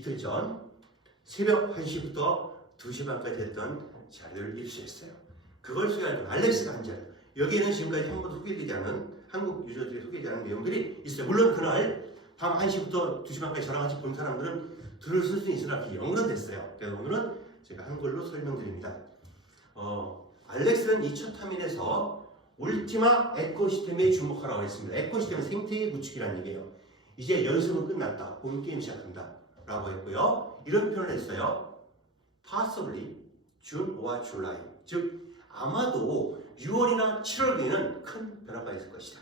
이틀 전 새벽 1시부터 2시 반까지 했던 자료를 입수했어요. 그걸 소개하는 알렉스가 한 자료. 여기에는 지금까지 한 번도 소개되지 않은 한국 유저들이 소개되지 않은 내용들이 있어요. 물론 그날 밤 1시부터 2시 반까지 저랑 같이 본 사람들은 들을 수는 있으나 그게 영어로 됐어요. 그래서 오늘은 제가 한글로 설명드립니다. 알렉스는 이 첫 화면에서 울티마 에코시스템에 주목하라고 했습니다. 에코시스템은 생태계 구축이라는 얘기예요. 이제 연습은 끝났다. 본 게임 시작한다. 라고 했고요. 이런 표현을 했어요. Possibly June or July. 즉 아마도 6월이나 7월에는 큰 변화가 있을 것이다.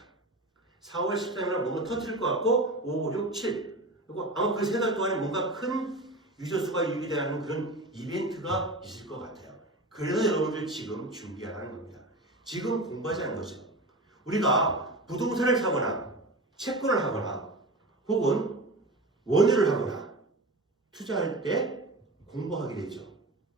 4월 13일에 뭔가 터뜨릴 것 같고 5, 6, 7 그리고 아마 그 3달 동안에 뭔가 큰 유저 수가 유입되는 그런 이벤트가 있을 것 같아요. 그래서 여러분들 지금 준비하라는 겁니다. 지금 공부하자는 거죠. 우리가 부동산을 사거나 채권을 하거나 혹은 원유를 하거나 투자할 때 공부하게 되죠.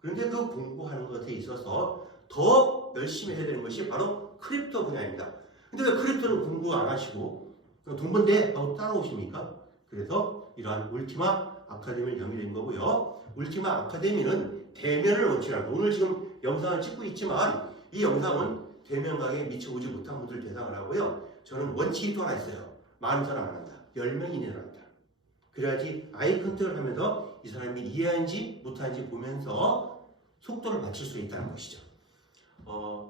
그런데 그 공부하는 것에 있어서 더 열심히 해야 되는 것이 바로 크립토 분야입니다. 근데 왜 크립토는 공부 안 하시고 돈 번데 하고 따라오십니까? 그래서 이러한 울티마 아카데미를 영위된 거고요. 울티마 아카데미는 대면을 원칙으로 합니다. 오늘 지금 영상을 찍고 있지만 이 영상은 대면 강의에 미처 오지 못한 분들 대상을 하고요. 저는 원칙이 또 하나 있어요. 많은 사람 안 한다. 10명 이내로 한다. 그래야지 아이 컨택을 하면서 이 사람이 이해하는지 못하는지 보면서 속도를 맞출 수 있다는 것이죠.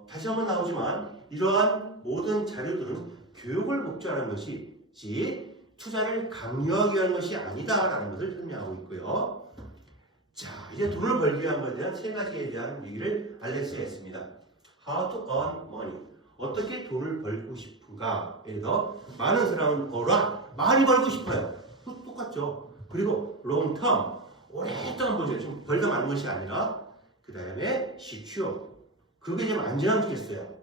다시 한번 나오지만 이러한 모든 자료들은 교육을 목적으로 하는 것이지 투자를 강요하기 위한 것이 아니다라는 것을 설명하고 있고요. 자, 이제 돈을 벌기 위한 것에 대한 3가지에 대한 얘기를 알렉스가 했습니다. How to earn money. 어떻게 돈을 벌고 싶은가? 예를 들어 많은 사람은 벌어 많이 벌고 싶어요. 똑같죠. 그리고 long term 오랫동안 벌죠. 좀 벌다 마는 것이 아니라 그 다음에 secure 그게 좀 안전하겠어요.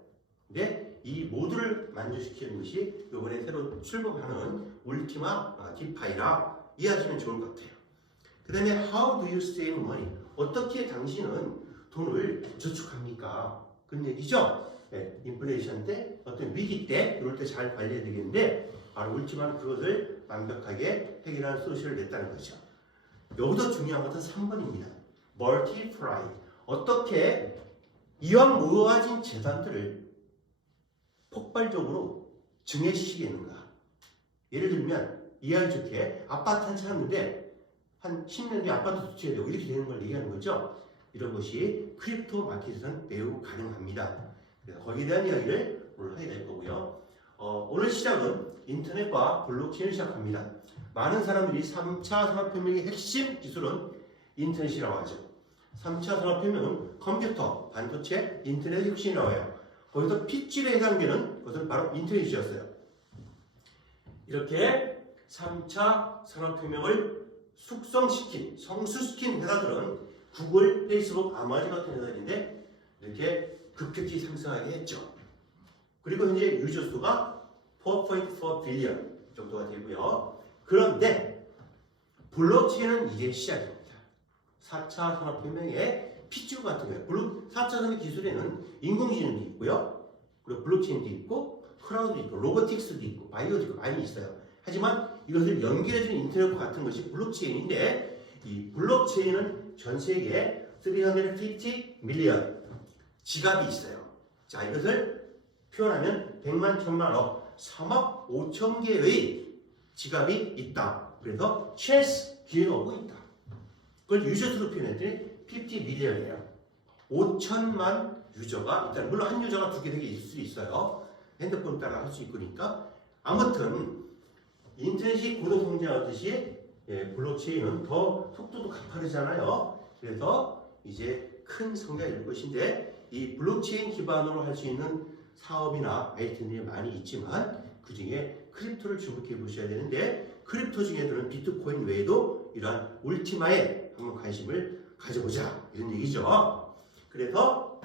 근데 이 모두를 만족시키는 것이 이번에 새로 출범하는 울티마 디파이라 이해하시면 좋을 것 같아요. 그 다음에 how do you save money? 어떻게 당신은 돈을 저축합니까? 그런 얘기죠. 네, 인플레이션 때 어떤 위기 때 이럴 때 잘 관리해야 되겠는데 바로 울티마는 그것을 완벽하게 해결하는 소식을 냈다는 거죠. 여기서 중요한 것은 3번입니다. multiply. 어떻게 이왕 모아진 재산들을 폭발적으로 증액시키겠는가. 예를 들면 이해하기 좋게 아파트 한 채 샀는데 한 10년 뒤에 아파트 2채 되고 이렇게 되는 걸 얘기하는 거죠. 이런 것이 크립토 마켓에서는 매우 가능합니다. 그래서 거기에 대한 이야기를 오늘 하게 될 거고요. 오늘 시작은 인터넷과 블록체인을 시작합니다. 많은 사람들이 3차 산업혁명의 핵심 기술은 인터넷이라고 하죠. 3차 산업혁명은 컴퓨터, 반도체, 인터넷 혁신이라고 해요. 거기서 핏줄에 해당되는 것은 바로 인터넷이었어요. 이렇게 3차 산업혁명을 숙성시킨, 성수시킨 회사들은 구글, 페이스북, 아마존 같은 회사들인데 이렇게 급격히 상승하게 했죠. 그리고 현재 유저 수가 4.4 빌리언 정도가 되고요. 그런데 블록체인은 이제 시작입니다. 4차 산업혁명의 핏줄 같은 거예요. 물론 4차 산업 기술에는 인공지능도 있고요. 그리고 블록체인도 있고 크라우드도 있고 로보틱스도 있고 바이오도 있고 많이 있어요. 하지만 이것을 연결해주는 인터넷과 같은 것이 블록체인인데 이 블록체인은 전 세계에 350 밀리언 지갑이 있어요. 자, 이것을 표현하면 100만, 1000만, 3억 5천 개의 지갑이 있다. 그래서 체스 기회가 오고 있다. 그걸 유저수로 표현했더니 50 밀리언이에요. 5천만 유저가 일단 물론 한 유저가 2개, 3개 있을 수 있어요. 핸드폰 따라 할 수 있으니까. 아무튼 인터넷이 고도 성장하듯이 블록체인은 더 속도도 가파르잖아요. 그래서 이제 큰 성장이 될 것인데 이 블록체인 기반으로 할 수 있는 사업이나 아이템들이 많이 있지만 그 중에 크립토를 주목해 보셔야 되는데 크립토 중에서는 비트코인 외에도 이러한 울티마에 한번 관심을 가져보자 이런 얘기죠. 그래서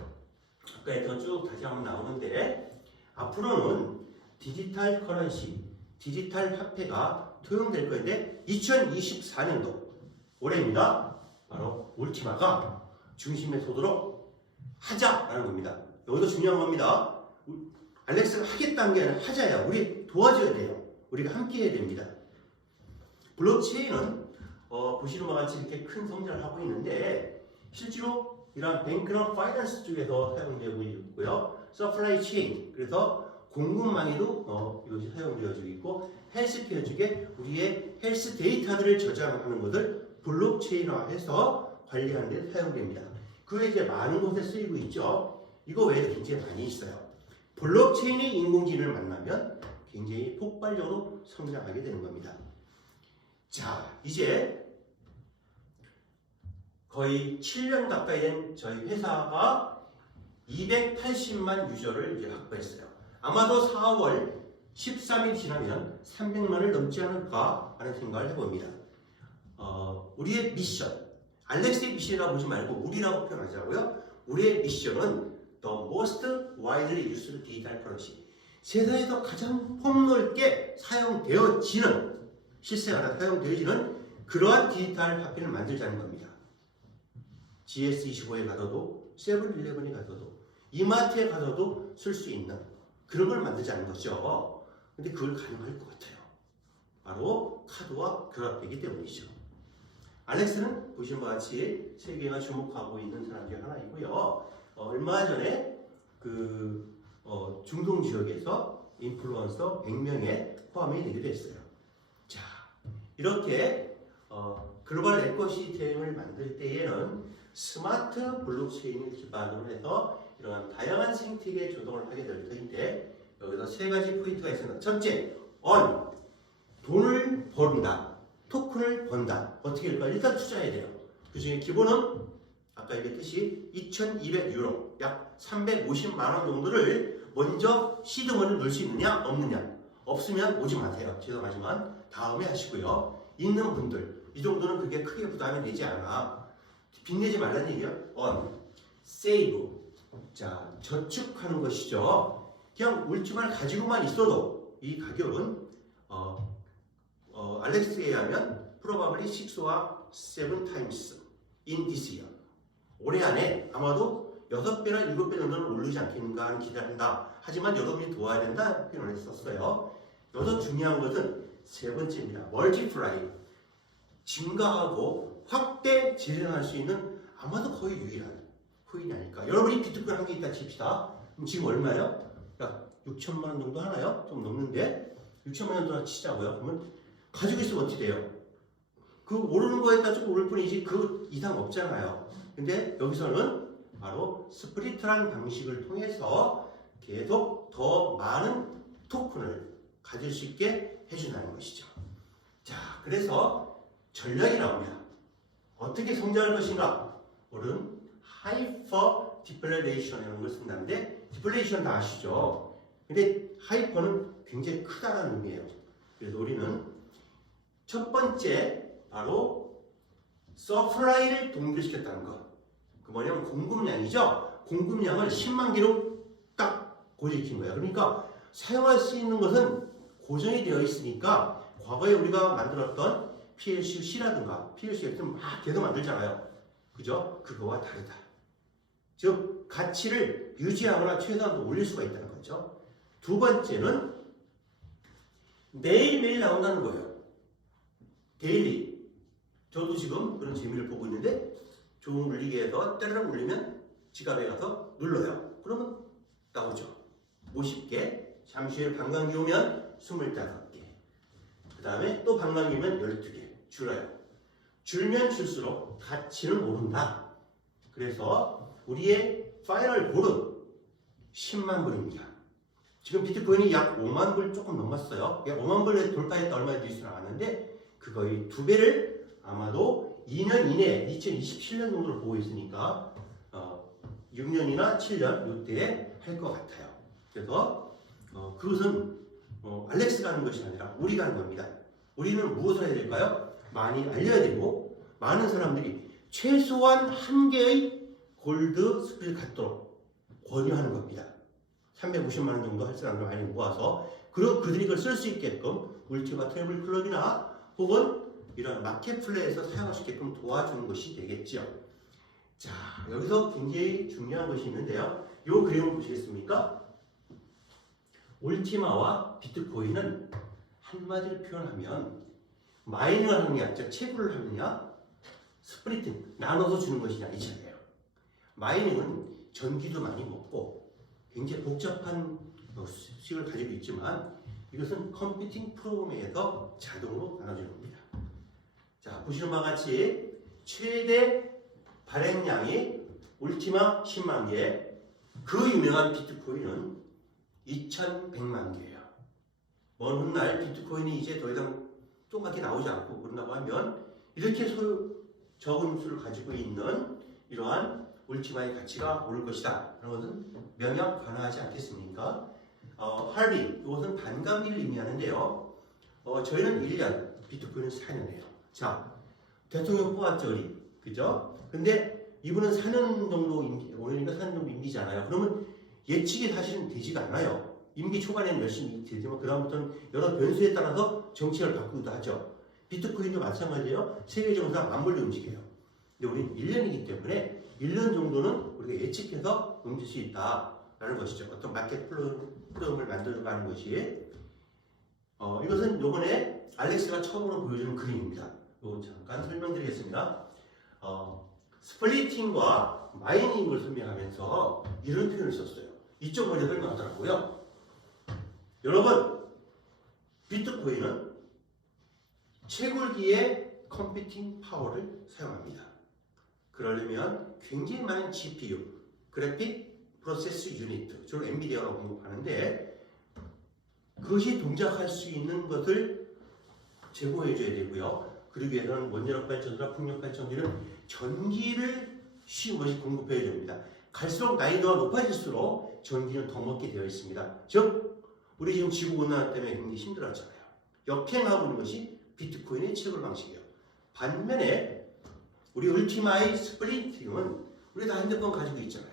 아까 쭉 다시 한번 나오는데 앞으로는 디지털 커런시, 디지털 화폐가 투영될 건데 2024년도 올해입니다. 바로 울티마가 중심에 서도록 하자라는 겁니다. 여기도 중요한 겁니다. 알렉스가 하겠다는 게 아니라 하자야. 우리 도와줘야 돼요. 우리가 함께 해야 됩니다. 블록체인은 보시는 바와 같이 이렇게 큰 성장을 하고 있는데 실제로 이러한 뱅크나 파이낸스 쪽에서 사용되고 있고요. 서플라이 체인, 그래서 공급망에도 이것이 사용되어지고 있고 헬스케어 쪽에 우리의 헬스 데이터들을 저장하는 것을 블록체인화해서 관리하는 데 사용됩니다. 그게 이제 많은 곳에 쓰이고 있죠. 이거 외에도 굉장히 많이 있어요. 블록체인이 인공지능을 만나면 굉장히 폭발적으로 성장하게 되는 겁니다. 자, 이제 거의 7년 가까이 된 저희 회사가 280만 유저를 이제 확보했어요. 아마도 4월 13일 지나면 300만을 넘지 않을까 하는 생각을 해봅니다. 우리의 미션, 알렉스의 미션이라고 보지 말고 우리라고 표현하자고요. 우리의 미션은 The most widely used digital currency. 세상에서 가장 폭넓게 사용되어지는, 실생활에 사용되어지는 그러한 디지털 화폐를 만들자는 겁니다. GS25에 가서도, 세븐일레븐에 가서도, 이마트에 가서도 쓸 수 있는 그런 걸 만들자는 거죠. 근데 그걸 가능할 것 같아요. 바로 카드와 결합되기 때문이죠. 알렉스는 보시는 바와 같이 세계가 주목하고 있는 사람 중 하나이고요. 얼마 전에 중동 지역에서 인플루언서 100명에 포함이 되게 됐어요. 자, 이렇게 글로벌 에코시스템을 만들 때에는 스마트 블록체인을 기반으로 해서 이러한 다양한 생태계 조성을 하게 될 터인데 여기서 세 가지 포인트가 있습니다. 첫째, 돈을 번다, 토큰을 번다. 어떻게 할까? 일단 투자해야 돼요. 그 중에 기본은 아까 얘기했듯이 2,200유로, 약 350만 원 정도를 먼저 시드머니를 넣을 수 있느냐, 없느냐. 없으면 오지 마세요. 죄송하지만 다음에 하시고요. 있는 분들, 이 정도는 그게 크게 부담이 되지 않아. 빚내지 말라는 얘기예요. save. 자, 저축하는 것이죠. 그냥 물증을 가지고만 있어도 이 가격은 알렉스에 의하면 probably 6와 7 times in this year. 올해 안에 아마도 6배나 7배 정도는 오르지 않겠는가 하는 기대를 한다. 하지만 여러분이 도와야 된다 표현을 했었어요. 여기서 중요한 것은 세 번째입니다. 멀티플라이. 증가하고 확대 재생할 수 있는 아마도 거의 유일한 코인이 아닐까. 여러분이 비트코인 한 개 있다 칩시다. 그럼 지금 얼마예요? 약 6천만 원 정도 하나요? 좀 넘는데 6천만 원 정도 치자고요. 그러면 가지고 있으면 어떻게 돼요? 그 오르는 거에 따라 조금 오를 뿐이지 그 이상 없잖아요. 근데 여기서는 바로 스프리트라는 방식을 통해서 계속 더 많은 토큰을 가질 수 있게 해준다는 것이죠. 자, 그래서 전략이 나옵니다. 어떻게 성장할 것인가? 오른 하이퍼 디플레이션이라는 걸 쓴다는데 디플레이션 다 아시죠? 근데 하이퍼는 굉장히 크다는 의미예요. 그래서 우리는 첫 번째 바로 서플라이를 동결시켰다는 것. 그 뭐냐면 공급량이죠. 공급량을 10만 개로 딱 고정시킨 거예요. 그러니까 사용할 수 있는 것은 고정이 되어 있으니까 과거에 우리가 만들었던 PLC-C라든가 PLC-X를 막 계속 만들잖아요. 그죠? 그거와 다르다. 즉 가치를 유지하거나 최소한도 올릴 수가 있다는 거죠. 두 번째는 매일매일 나온다는 거예요. 데일리. 저도 지금 그런 재미를 보고 있는데 좋은 물리기에서 때르륵 울리면 지갑에 가서 눌러요. 그러면 나오죠. 50개. 잠시 후에 방광기 오면 25개. 그 다음에 또 방광기 오면 12개. 줄어요. 줄면 줄수록 가치는 오른다. 그래서 우리의 파이널 볼은 10만 불입니다. 지금 비트코인이 약 5만 불 조금 넘었어요. 5만 불에 돌파했다 얼마 뒤에서 나왔는데 그거의 2배를 아마도 2년 이내에 2027년 정도를 보고 있으니까 6년이나 7년 이때에 할 것 같아요. 그래서 그것은 알렉스가 하는 것이 아니라 우리가 하는 겁니다. 우리는 무엇을 해야 될까요? 많이 알려야 되고 많은 사람들이 최소한 한 개의 골드 스피를 갖도록 권유하는 겁니다. 350만 원 정도 할 사람들 많이 모아서 그들이 그걸 쓸 수 있게끔 울티마 트래블 클럽이나 혹은 이런 마켓플레이에서 사용할 수 있게끔 도와주는 것이 되겠죠. 자, 여기서 굉장히 중요한 것이 있는데요. 이 그림을 보시겠습니까? 울티마와 비트코인은 한마디로 표현하면 마이너를 하느냐, 즉 채굴을 하느냐, 스플리팅 나눠서 주는 것이냐 이 차이예요. 마이닝은 전기도 많이 먹고 굉장히 복잡한 수식을 가지고 있지만 이것은 컴퓨팅 프로그램에서 자동으로 나눠주는 겁니다. 자, 보시는 바와 같이 최대 발행량이 울티마 10만 개, 그 유명한 비트코인은 2100만 개예요. 먼 훗날 비트코인이 이제 더 이상 똥같이 나오지 않고 그런다고 하면 이렇게 적은 수를 가지고 있는 이러한 울티마의 가치가 오를 것이다. 그런 것은 명약 변화하지 않겠습니까? 할비, 이것은 반감기를 의미하는데요. 저희는 1년, 비트코인은 4년이에요. 자, 대통령 뽑았죠, 우리. 그죠? 근데 이분은 4년 정도 임기, 오늘인가 4년 정도 임기잖아요. 그러면 예측이 사실은 되지가 않아요. 임기 초반에는 열심히 되지만 그다음부터는 여러 변수에 따라서 정책을 바꾸기도 하죠. 비트코인도 마찬가지예요. 세계적으로 맞물려 움직여요. 근데 우리는 1년이기 때문에 1년 정도는 우리가 예측해서 움직일 수 있다라는 것이죠. 어떤 마켓 프로그램을 만들어가는 것이. 이것은 요번에 알렉스가 처음으로 보여주는 그림입니다. 이거 잠깐 설명드리겠습니다. 스플리팅과 마이닝을 설명하면서 이런 표현을 썼어요. 이쪽 먼저 설명하더라고요. 여러분, 비트코인은 채굴기의 컴퓨팅 파워를 사용합니다. 그러려면 굉장히 많은 GPU, 그래픽 프로세스 유니트, 주로 엔비디아라고 공급하는데 그것이 동작할 수 있는 것을 제공해줘야 되고요. 그러기 위해서는 원자력 발전소나 풍력 발전소는 전기를 쉼없이 공급해야 됩니다. 갈수록 난이도가 높아질수록 전기는 더 먹게 되어 있습니다. 즉, 우리 지금 지구온난화 때문에 굉장히 힘들었잖아요. 역행하고 있는 것이 비트코인의 채굴 방식이에요. 반면에 우리 울티마의 스플리팅은 우리 다 핸드폰 가지고 있잖아요.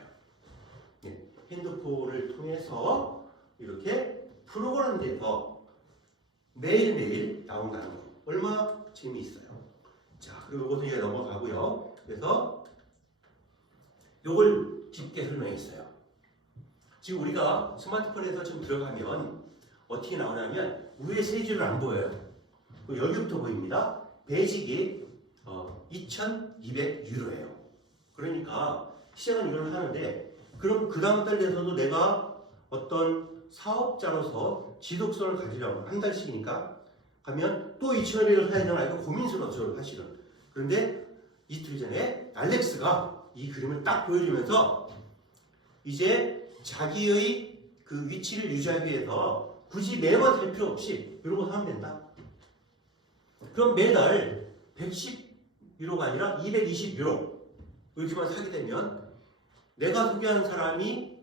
핸드폰을 통해서 이렇게 프로그램돼서 매일매일 나온다는 거 얼마나 재미있어요. 자, 그리고 이것은 이제 넘어가고요. 그래서 요걸 깊게 설명했어요. 지금 우리가 스마트폰에서 지금 들어가면 어떻게 나오냐면 위에 세 줄을 안 보여요. 여기부터 보입니다. 베이직이 2200유로예요. 그러니까 시작은 이걸 하는데 그럼 그 다음 달 돼서도 내가 어떤 사업자로서 지속성을 가지려고 한 달씩이니까 가면 또 2,500을 사야 되나 이거 고민스러워요 사실은. 그런데 이틀 전에 알렉스가 이 그림을 딱 보여주면서 이제 자기의 그 위치를 유지하기 위해서 굳이 매번 살 필요 없이 이런 거 사면 된다. 그럼 매달 110유로가 아니라 220유로 이렇게만 사게 되면 내가 소개하는 사람이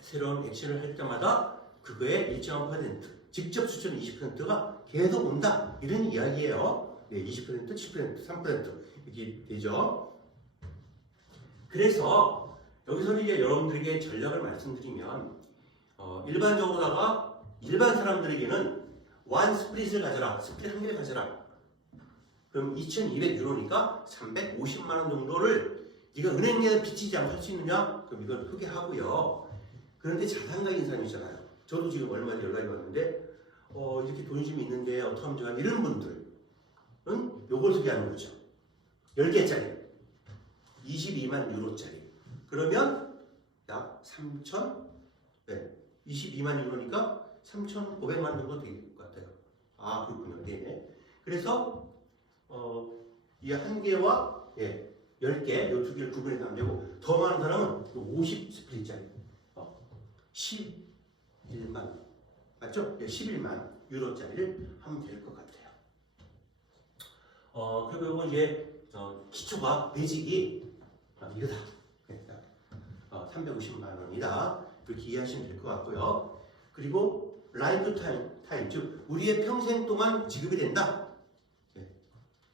새로운 액션을 할 때마다 그거의 일정한 퍼센트, 직접 추천 20%가 계속 온다. 이런 이야기예요. 네, 20%, 10%, 3% 이렇게 되죠. 그래서 여기서는 이제 여러분들에게 전략을 말씀드리면 일반적으로다가 일반 사람들에게는 원 스플릿을 가져라. 스플릿 한 개를 가져라. 그럼 2,200유로니까 350만 원 정도를 네가 은행에 빚지지 않고 할 수 있느냐? 그럼 이걸 포기하고요. 그런데 자산가인 사람이잖아요. 저도 지금 얼마 전에 연락이 왔는데 이렇게 돈이 좀 있는데 어떻게 하면 좋아? 이런 분들은 요걸 소개하는 거죠. 10개짜리 22만 유로짜리 그러면 약 22만 유로니까 3,500만 정도 될 것 같아요. 아, 그렇군요. 네. 그래서 이 한 개와 10개, 요 두 개를 구분해서 하면 되고 더 많은 사람은 50 스플릿짜리 11만 맞죠? 11만 유로짜리를 하면 될 것 같아요. 그리고 이거 이제 기초가 베이직이 이거다. 350만 원이다. 이렇게 이해하시면 될 것 같고요. 그리고 라이프 타임, 즉 우리의 평생 동안 지급이 된다.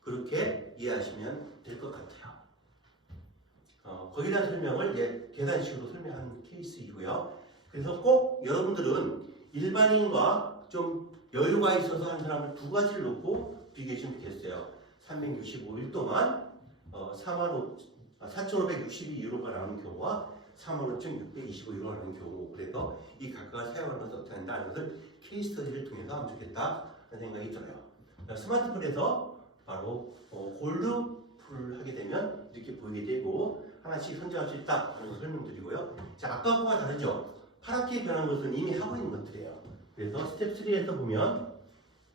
그렇게 이해하시면 될 것 같아요. 거기에 대한 설명을 이제 계산식으로 설명한 케이스이고요. 그래서 꼭 여러분들은 일반인과 좀 여유가 있어서 한 사람을 두 가지를 놓고 비교해주시면 좋겠어요. 365일 동안 4,562유로가 나오는 경우와 35,625유로가 나오는 경우. 그래서 이 각각을 사용하는 것을 어떻게 한다는 것을 케이스 스터디를 통해서 하면 좋겠다는 생각이 들어요. 스마트폰에서 바로 골드풀을 하게 되면 이렇게 보이게 되고 하나씩 선정할 수 있다 하는 걸 설명드리고요. 자, 아까 거와 다르죠? 파랗게 변한 것은 이미 하고 있는 것들이에요. 그래서 스텝 3에서 보면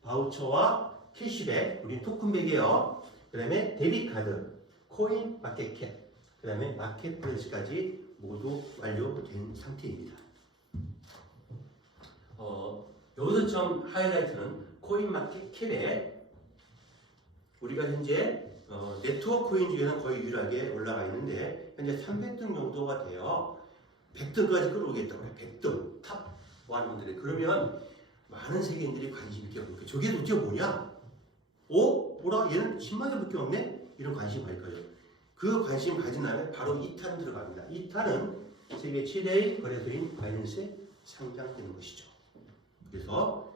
바우처와 캐시백, 우리 토큰백이에요. 그 다음에 데비카드, 코인, 마켓캡, 그 다음에 마켓플레이스까지 모두 완료된 상태입니다. 여기서 좀 하이라이트는 코인 마켓캡에 우리가 현재 네트워크 코인 중에는 거의 유일하게 올라가 있는데 현재 300등 정도가 돼요. 100등까지 끌어오겠다고 해요. 100등 탑 100. 그러면 많은 세계인들이 관심 있게 보고 저게 도대체 뭐냐? 뭐라? 얘는 10만 원밖에 없네? 이런 관심 가질 거죠. 그 관심 가진 다음에 바로 2탄 들어갑니다. 2탄은 세계 최대의 거래소인 바이낸스에 상장되는 것이죠. 그래서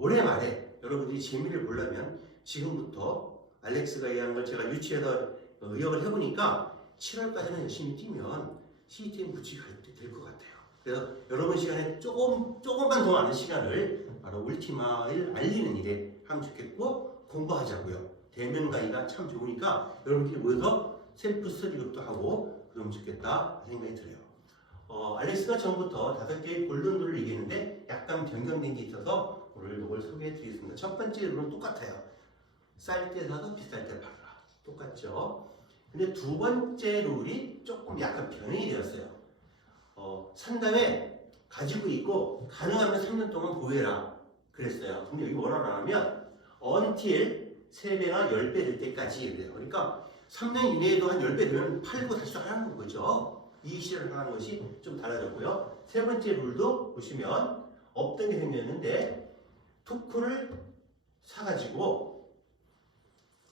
올해 말에 여러분들이 재미를 보려면 지금부터 알렉스가 얘기한 걸 제가 유치해서 의역을 해보니까 7월까지는 열심히 뛰면 CTM 붙이기 될 것 같아요. 그래서 여러분 시간에 조금만 더 많은 시간을 바로 울티마를 알리는 일에 하면 좋겠고 공부하자고요. 대면 강의가 참 좋으니까 여러분들이 모여서 셀프 스터디도 하고 그러면 좋겠다 생각이 들어요. 알렉스가 전부터 5개의 골든룰을 얘기했는데 약간 변경된 게 있어서 오늘 이걸 소개해 드리겠습니다. 첫 번째 룰은 똑같아요. 쌀 때 사서 비쌀 때 팔아라. 똑같죠? 근데 두 번째 룰이 조금 약간 변형이 되었어요. 산 다음에 가지고 있고 가능하면 3년 동안 보유해라. 그랬어요. 근데 여기 뭐라 하냐면 until 3배나 10배 될 때까지 그래요. 그러니까 3년 이내에도 한 10배 되면 팔고 다시 하라는 거죠. 이익 실현을 하는 것이 좀 달라졌고요. 세 번째 룰도 보시면 없던 게 생겼는데 토큰을 사가지고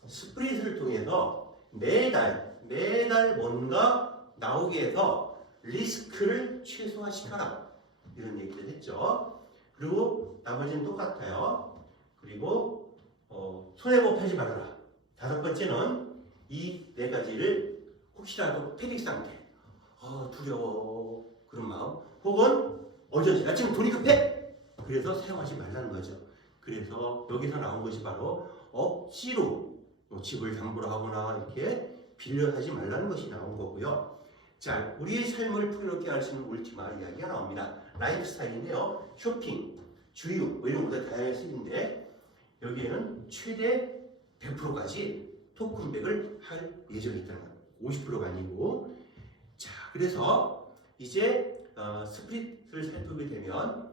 스프릿을 통해서 매달 뭔가 나오게 해서 리스크를 최소화시켜라 이런 얘기를 했죠. 그리고 나머지는 똑같아요. 그리고 손해보고 팔지 말아라. 5번째는 이 4가지를 혹시라도 패닉 상태, 두려워 그런 마음, 혹은 어전시, 나 지금 돈이 급해! 그래서 사용하지 말라는 거죠. 그래서 여기서 나온 것이 바로 억지로 집을 담보로 하거나 이렇게 빌려하지 말라는 것이 나온 거고요. 자, 우리의 삶을 풍요롭게 할 수 있는 울티마 이야기가 나옵니다. 라이프 스타일인데요. 쇼핑, 주유, 이런 것들 다양하게 쓰이는데 여기에는 최대 100%까지 토큰백을 할 예정이 있다는 거예요. 50%가 아니고. 자, 그래서 이제 스프릿을 살펴보게 되면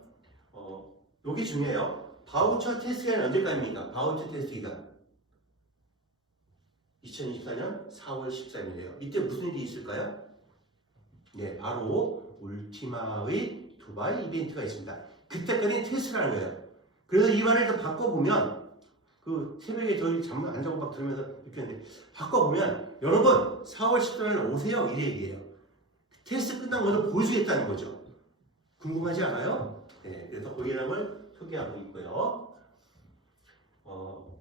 여기 중요해요. 바우처 테스트 기간이 언제까지입니까? 바우처 테스트 기간 2024년 4월 13일이에요. 이때 무슨 일이 있을까요? 네, 바로 울티마의 두바이 이벤트가 있습니다. 그때까지 테스트를 하는 거예요. 그래서 이 말을 더 바꿔보면 그 새벽에 저희 잠 안 자고 막 들으면서 이렇게 했는데 바꿔보면 여러분 4월 13일 오세요 이래 얘기해요. 테스트 끝난 것을 보여주겠다는 거죠. 궁금하지 않아요? 네, 그래서 거기라는 걸 소개하고 있고요.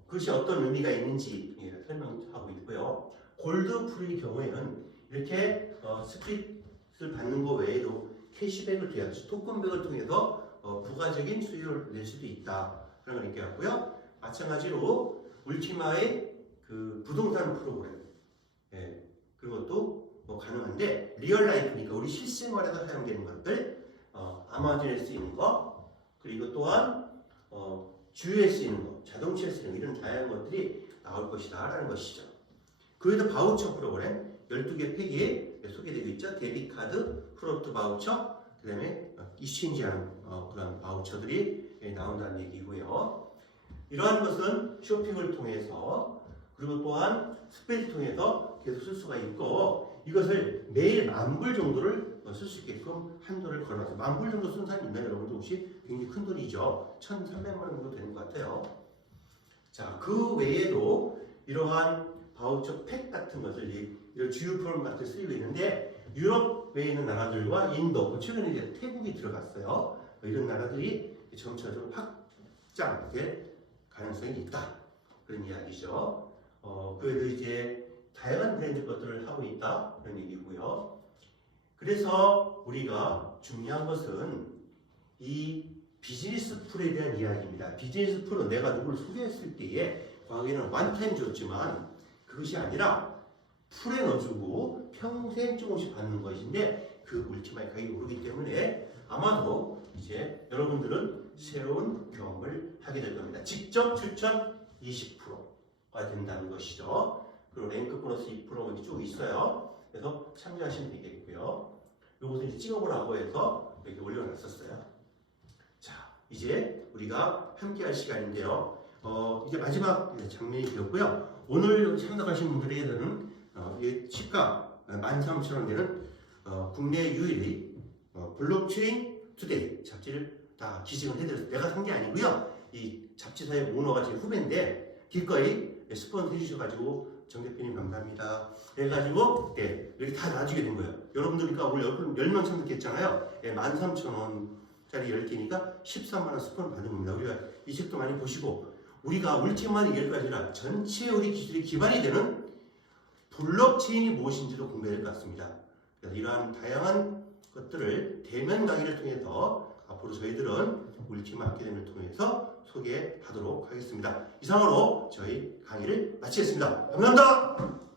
그것이 어떤 의미가 있는지 설명하고 있고요. 골드풀의 경우에는 이렇게 스프릿을 받는 것 외에도 캐시백을 줘야 토큰백을 통해서 부가적인 수익을 낼 수도 있다. 그런 걸 얘기하고요. 마찬가지로 울티마의 그 부동산 프로그램, 그것도 가능한데 리얼 라이프니까 우리 실생활에서 사용되는 것들, 아마존에 쓰이는 거, 그리고 또한 주유에 쓰이는 거, 자동차에 쓰이는 거, 이런 다양한 것들이 나올 것이다 라는 것이죠. 그에도 바우처 프로그램 12개 팩에 소개되어 있죠. 데비카드, 프로트 바우처, 그 다음에 이슈인지하는 그런 바우처들이 나온다는 얘기고요. 이러한 것은 쇼핑을 통해서 그리고 또한 스페이스를 통해서 계속 쓸 수가 있고 이것을 매일 10,000불 정도를 쓸 수 있게끔 한도를 걸어서 10,000불 정도 쓰는 사람이 있나요? 여러분들 혹시 굉장히 큰 돈이죠. 1,300만 원 정도 되는 것 같아요. 자, 그 외에도 이러한 바우처 팩 같은 것을 이런 주요 프로그램 같은 쓰이고 있는데 유럽 외에 있는 나라들과 인도, 최근에 이제 태국이 들어갔어요. 이런 나라들이 점차적으로 확장될 가능성이 있다. 그런 이야기죠. 그래도 이제 다양한 브랜드 것들을 하고 있다. 그런 얘기고요. 그래서 우리가 중요한 것은 이 비즈니스 풀에 대한 이야기입니다. 비즈니스 풀은 내가 누구를 소개했을 때에 과거에는 원타임 줬지만 그것이 아니라 풀에 넣어주고 평생 조금씩 받는 것인데 그 울티마의 가격이 오르기 때문에 아마도 이제 여러분들은 새로운 경험을 하게 될 겁니다. 직접 추천 20%가 된다는 것이죠. 그리고 랭크 보너스 2%가 쭉 있어요. 그래서 참여하시면 되겠고요. 요것을 이제 찍어보라고 해서 이렇게 올려놨었어요. 자, 이제 우리가 함께 할 시간인데요. 이제 마지막 장면이 되었고요. 오늘 참석하신 분들에게는 시가 13,000원 되는 국내 유일의 블록체인 투데이 잡지를 다 기증을 해드렸어요. 내가 산 게 아니고요. 이 잡지사의 오너가 제 후배인데 기꺼이 스폰서 해주셔가지고 정 대표님 감사합니다. 그래가지고 이렇게 다 놔주게 된 거예요. 여러분들 그러니까 오늘 10명 참석했잖아요. 13,000원짜리 10개니까 13만원 스폰 받은 겁니다. 우리가 이 책도 많이 보시고 우리가 울티마는 10가지라 전체 우리 기술의 기반이 되는 블록체인이 무엇인지도 공부해야 될 것 같습니다. 그래서 이러한 다양한 것들을 대면 강의를 통해서 앞으로 저희들은 울티마 아카데미를 통해서 소개하도록 하겠습니다. 이상으로 저희 강의를 마치겠습니다. 감사합니다.